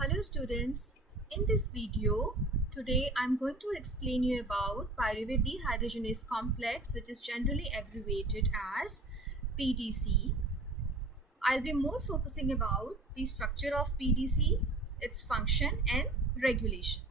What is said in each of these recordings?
Hello students, in this video today I'm going to explain you about pyruvate dehydrogenase complex, which is generally abbreviated as PDC. I'll be more focusing about the structure of PDC, its function and regulation.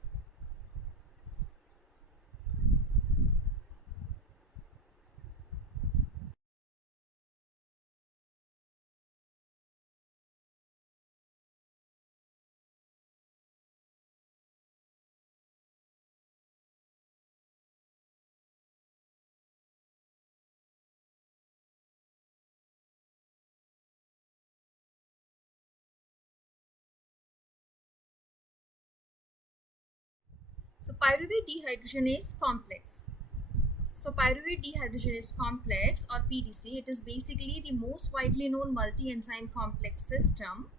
So pyruvate dehydrogenase complex. So pyruvate dehydrogenase complex or PDC, it is basically the most widely known multi-enzyme complex system.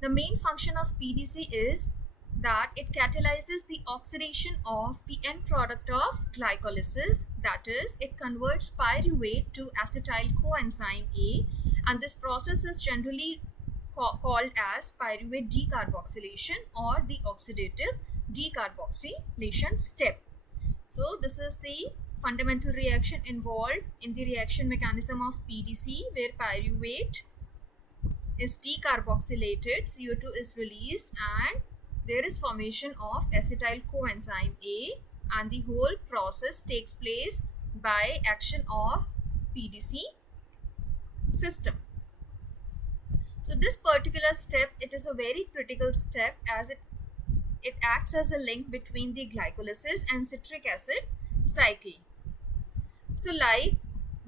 The main function of PDC is that it catalyzes the oxidation of the end product of glycolysis, that is, it converts pyruvate to acetyl coenzyme A, and this process is generally called as pyruvate decarboxylation or the oxidative decarboxylation step. So, this is the fundamental reaction involved in the reaction mechanism of PDC, where pyruvate is decarboxylated, CO2 is released, and there is formation of acetyl coenzyme A, and the whole process takes place by action of PDC system. So this particular step, it is a very critical step as it acts as a link between the glycolysis and citric acid cycle. So like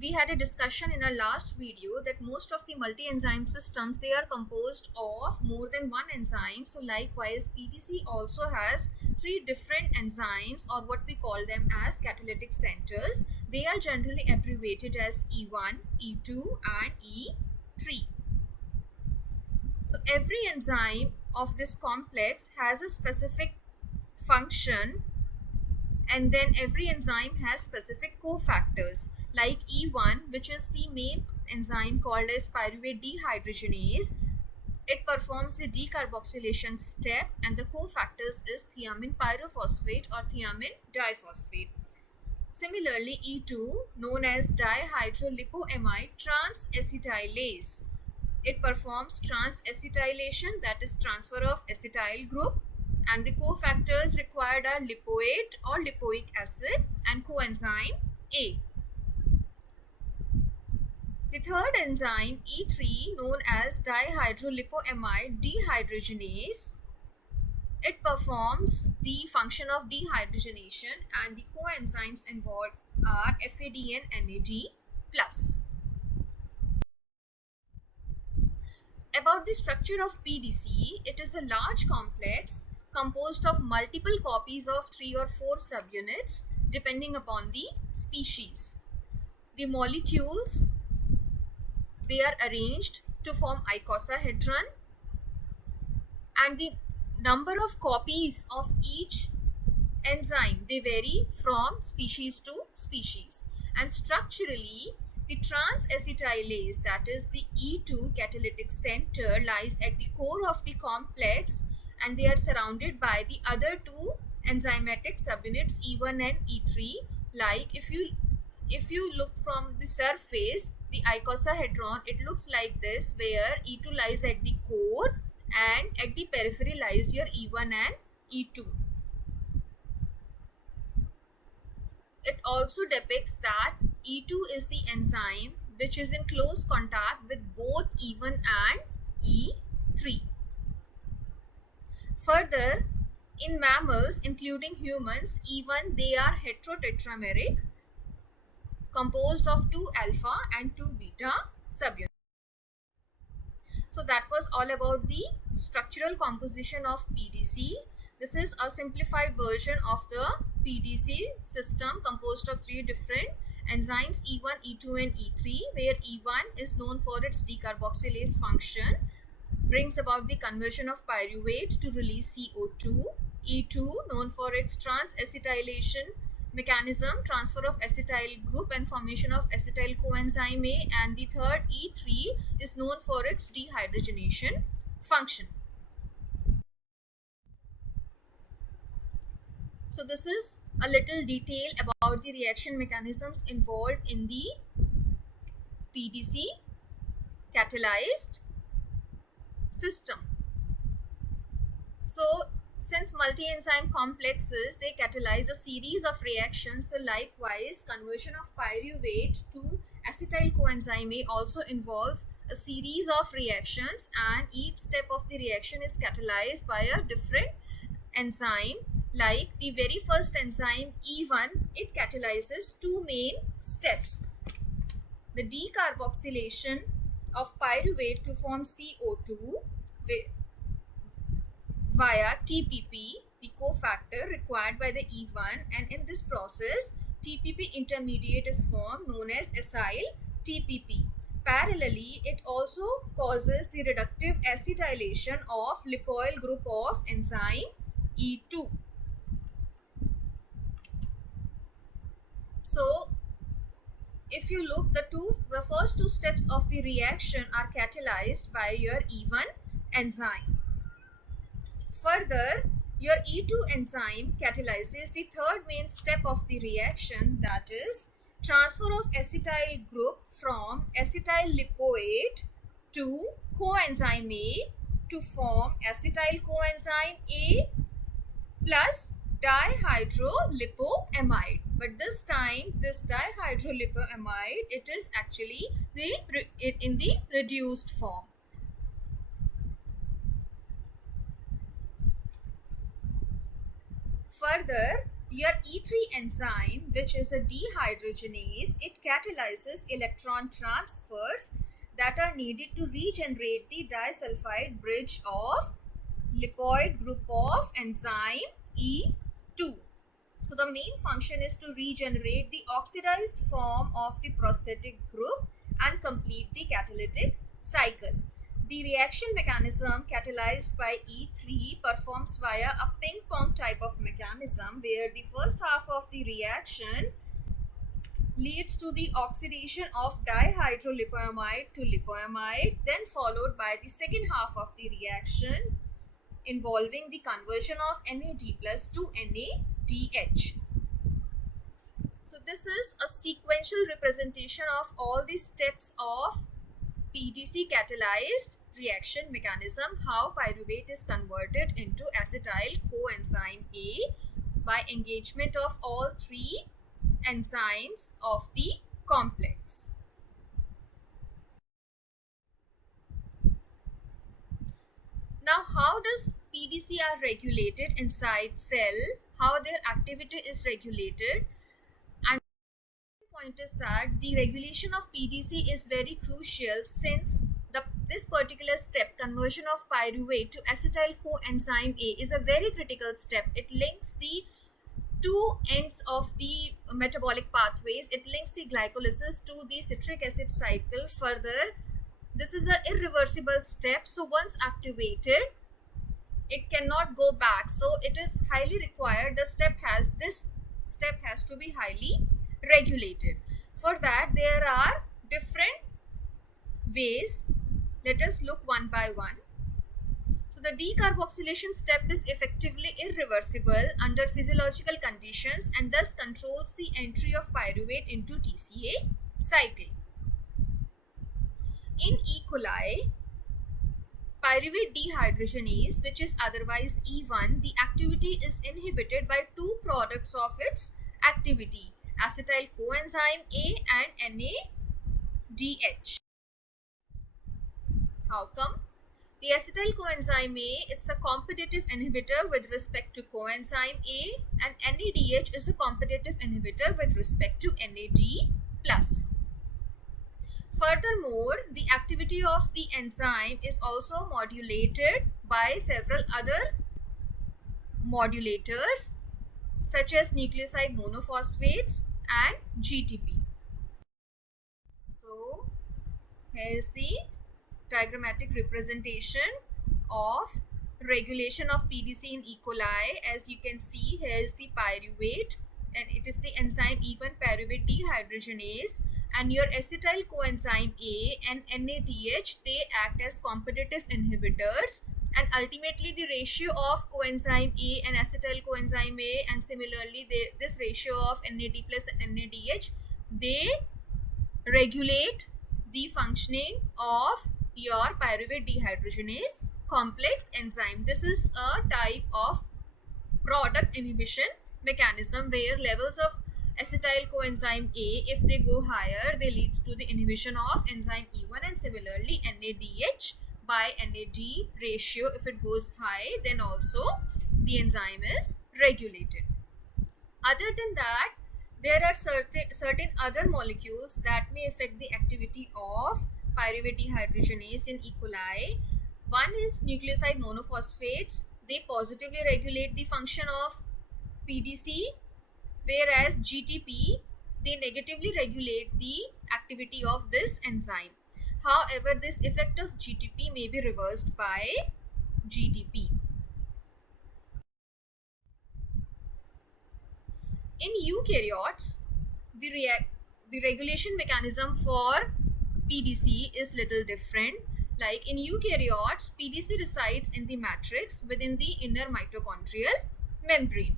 we had a discussion in our last video that most of the multi-enzyme systems, they are composed of more than one enzyme. So likewise PDC also has three different enzymes, or what we call them as catalytic centers. They are generally abbreviated as E1, E2 and E3. So every enzyme of this complex has a specific function, and then every enzyme has specific cofactors. Like E1, which is the main enzyme called as pyruvate dehydrogenase, it performs the decarboxylation step, and the cofactors is thiamine pyrophosphate or thiamine diphosphate. Similarly, E2, known as dihydrolipoamide transacetylase, it performs transacetylation, that is transfer of acetyl group, and the cofactors required are lipoate or lipoic acid and coenzyme A. The third enzyme, E3, known as dihydrolipoamide dehydrogenase, it performs the function of dehydrogenation, and the coenzymes involved are FAD and NAD+. About the structure of PDC, it is a large complex composed of multiple copies of 3 or 4 subunits depending upon the species. The molecules, they are arranged to form icosahedron, and the number of copies of each enzyme, they vary from species to species. And structurally, the transacetylase, that is the E2 catalytic center, lies at the core of the complex, and they are surrounded by the other two enzymatic subunits E1 and E3. Like if you look from the surface, the icosahedron, it looks like this, where E2 lies at the core and at the periphery lies your E1 and E2. It also depicts that E2 is the enzyme which is in close contact with both E1 and E3. Further, in mammals including humans, E1, they are heterotetrameric, composed of 2 alpha and 2 beta subunits. So that was all about the structural composition of PDC. This is a simplified version of the PDC system composed of 3 different enzymes, E1, E2 and E3, where E1 is known for its decarboxylase function, brings about the conversion of pyruvate to release CO2. E2, known for its transacetylation mechanism, transfer of acetyl group and formation of acetyl coenzyme A, and the third E3 is known for its dehydrogenation function. So this is a little detail about the reaction mechanisms involved in the PDC catalyzed system. So since multi-enzyme complexes, they catalyze a series of reactions. So likewise, conversion of pyruvate to acetyl coenzyme A also involves a series of reactions, and each step of the reaction is catalyzed by a different enzyme. Like the very first enzyme E1, it catalyzes two main steps: the decarboxylation of pyruvate to form CO2 via TPP, the cofactor required by the E1, and in this process TPP intermediate is formed known as acyl TPP. Parallelly, it also causes the reductive acetylation of lipoyl group of enzyme E2. So if you look, the first two steps of the reaction are catalyzed by your E1 enzyme. Further, your E2 enzyme catalyzes the third main step of the reaction, that is transfer of acetyl group from acetyl lipoate to coenzyme A to form acetyl coenzyme A plus dihydrolipoamide. But this time, this dihydrolipoamide, it is actually in the reduced form. Further, your E3 enzyme, which is a dehydrogenase, it catalyzes electron transfers that are needed to regenerate the disulfide bridge of lipoid group of enzyme E2. So the main function is to regenerate the oxidized form of the prosthetic group and complete the catalytic cycle. The reaction mechanism catalyzed by E3 performs via a ping pong type of mechanism, where the first half of the reaction leads to the oxidation of dihydrolipoamide to lipoamide, then followed by the second half of the reaction involving the conversion of NAD plus to NADH. So this is a sequential representation of all the steps of PDC catalyzed reaction mechanism, how pyruvate is converted into acetyl coenzyme A by engagement of all three enzymes of the complex. Now, how does PDC are regulated inside cell? How their activity is regulated? And point is that the regulation of PDC is very crucial, since this particular step, conversion of pyruvate to acetyl coenzyme A, is a very critical step. It links the two ends of the metabolic pathways. It links the glycolysis to the citric acid cycle. Further, this is an irreversible step, so once activated, it cannot go back. So it is highly required. This step has to be highly regulated. For that, there are different ways. Let us look one by one. So the decarboxylation step is effectively irreversible under physiological conditions and thus controls the entry of pyruvate into TCA cycle. In E. coli, pyruvate dehydrogenase, which is otherwise E1, the activity is inhibited by two products of its activity, acetyl coenzyme A and NADH. How come? The acetyl coenzyme A, it's a competitive inhibitor with respect to coenzyme A, and NADH is a competitive inhibitor with respect to NAD+. Furthermore, the activity of the enzyme is also modulated by several other modulators such as nucleoside monophosphates and GTP. So, here's the diagrammatic representation of regulation of PDC in E. coli. As you can see, here's the pyruvate, and it is the enzyme E1 pyruvate dehydrogenase, and your acetyl coenzyme A and NADH, they act as competitive inhibitors, and ultimately the ratio of coenzyme A and acetyl coenzyme A, and similarly this ratio of NAD plus NADH, they regulate the functioning of your pyruvate dehydrogenase complex enzyme. This is a type of product inhibition mechanism where levels of acetyl coenzyme A, if they go higher, they lead to the inhibition of enzyme E1, and similarly NADH by NAD ratio, if it goes high, then also the enzyme is regulated. Other than that, there are certain other molecules that may affect the activity of pyruvate dehydrogenase in E. coli. One is nucleoside monophosphates. They positively regulate the function of PDC, whereas GTP, they negatively regulate the activity of this enzyme. However, this effect of GTP may be reversed by GTP. In eukaryotes, the regulation mechanism for PDC is little different. Like in eukaryotes, PDC resides in the matrix within the inner mitochondrial membrane.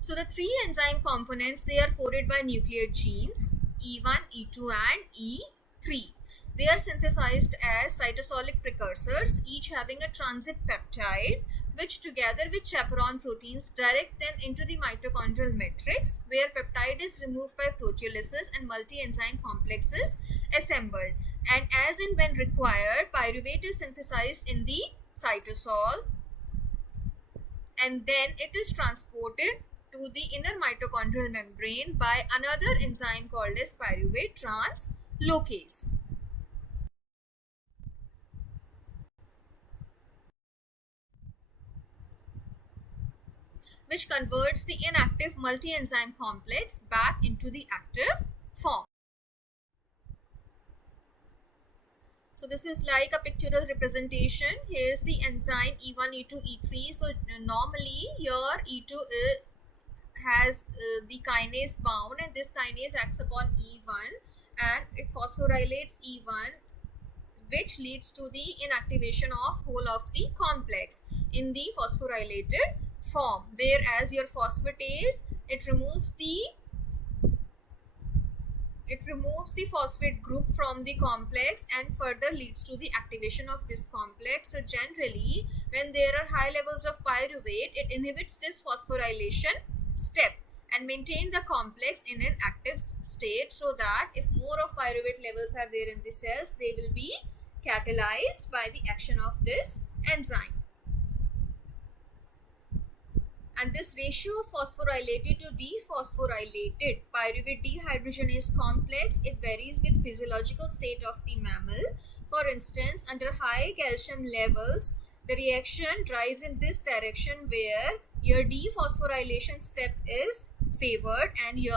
So the three enzyme components, they are coded by nuclear genes E1, E2 and E3. They are synthesized as cytosolic precursors, each having a transit peptide, which together with chaperone proteins direct them into the mitochondrial matrix, where peptide is removed by proteolysis and multi-enzyme complex is assembled. And as and when required, pyruvate is synthesized in the cytosol, and then it is transported to the inner mitochondrial membrane by another enzyme called as pyruvate translocase. Which converts the inactive multi-enzyme complex back into the active form. So this is like a pictorial representation. Here's the enzyme E1, E2, E3. So normally your E2 has the kinase bound, and this kinase acts upon E1 and it phosphorylates E1, which leads to the inactivation of whole of the complex in the phosphorylated form. Whereas your phosphatase, it removes the phosphate group from the complex and further leads to the activation of this complex. So generally, when there are high levels of pyruvate, it inhibits this phosphorylation step and maintain the complex in an active state, so that if more of pyruvate levels are there in the cells, they will be catalyzed by the action of this enzyme. And this ratio of phosphorylated to dephosphorylated pyruvate dehydrogenase complex, it varies with physiological state of the mammal. For instance, under high calcium levels, the reaction drives in this direction where your dephosphorylation step is favored and your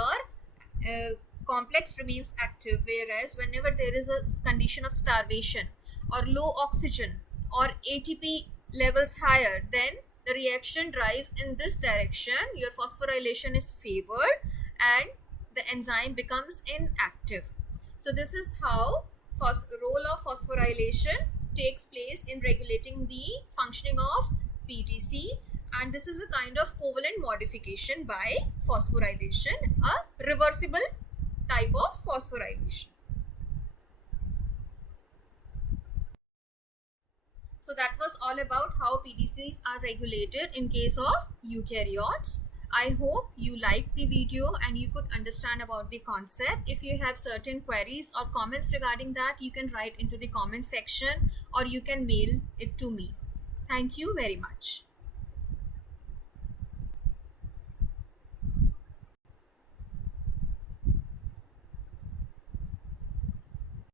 complex remains active. Whereas whenever there is a condition of starvation or low oxygen or ATP levels higher, then the reaction drives in this direction, your phosphorylation is favored and the enzyme becomes inactive. So this is how role of phosphorylation takes place in regulating the functioning of PTC, and this is a kind of covalent modification by phosphorylation, a reversible type of phosphorylation. So that was all about how PDCs are regulated in case of eukaryotes. I hope you liked the video and you could understand about the concept. If you have certain queries or comments regarding that, you can write into the comment section or you can mail it to me. Thank you very much.